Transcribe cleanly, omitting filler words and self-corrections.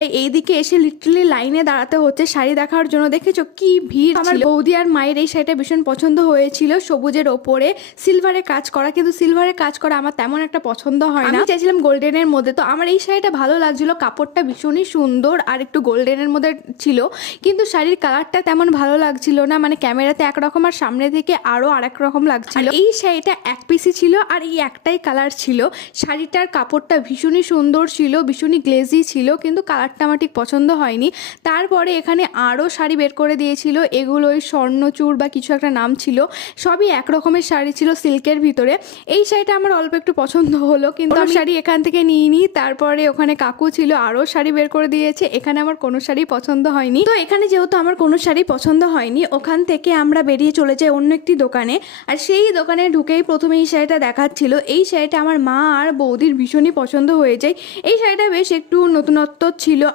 এইদিকে এসে লিটারালি লাইনে দাঁড়াতে হচ্ছে শাড়ি দেখার জন্য। দেখেছো কি ভিড়। আমার বৌদি আর মায়ের এই শাড়িটা ভীষণ পছন্দ হয়েছিল, সবুজের ওপরে সিলভারে কাজ করা, কিন্তু সিলভারে কাজ করা আমার তেমন একটা পছন্দ হয় না। আমি চাইছিলাম গোল্ডেনের মধ্যে। তো আমার এই শাড়িটা ভালো লাগছিল, কাপড়টা ভীষণই সুন্দর আর একটু গোল্ডেনের মধ্যে ছিল, কিন্তু শাড়ির কালারটা তেমন ভালো লাগছিল না। মানে ক্যামেরাতে একরকম আর সামনে থেকে আরো আরেক রকম লাগছিল। এই শাড়িটা এক পিসি ছিল আর এই একটাই কালার ছিল। শাড়িটার কাপড়টা ভীষণই সুন্দর ছিল, ভীষণই গ্লেজি ছিল, কিন্তু কালারটা আমার ঠিক পছন্দ হয়নি। তারপরে এখানে আরও শাড়ি বের করে দিয়েছিল, এগুলো ওই স্বর্ণচূড় বা কিছু একটা নাম ছিল, সবই এক রকমের শাড়ি ছিল সিল্কের ভিতরে। এই শাড়িটা আমার অল্প একটু পছন্দ হলো, কিন্তু আমি শাড়ি এখান থেকে নিইনি। তারপরে ওখানে কাকু ছিল, আরও শাড়ি বের করে দিয়েছে। এখানে আমার কোনো শাড়ি পছন্দ হয়নি। তো এখানে যেহেতু আমার কোনো শাড়ি পছন্দ হয়নি, ওখান থেকে আমরা বেরিয়ে চলে যাই অন্য একটি দোকানে। আর সেই দোকানে ঢুকেই প্রথমে এই শাড়িটা দেখাচ্ছিল। এই শাড়িটা আমার মা আর বৌদির ভীষণই পছন্দ হয়ে যায়। এই শাড়িটা বেশ একটু নতুনত্ব ছিল,